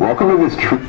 Welcome to this true.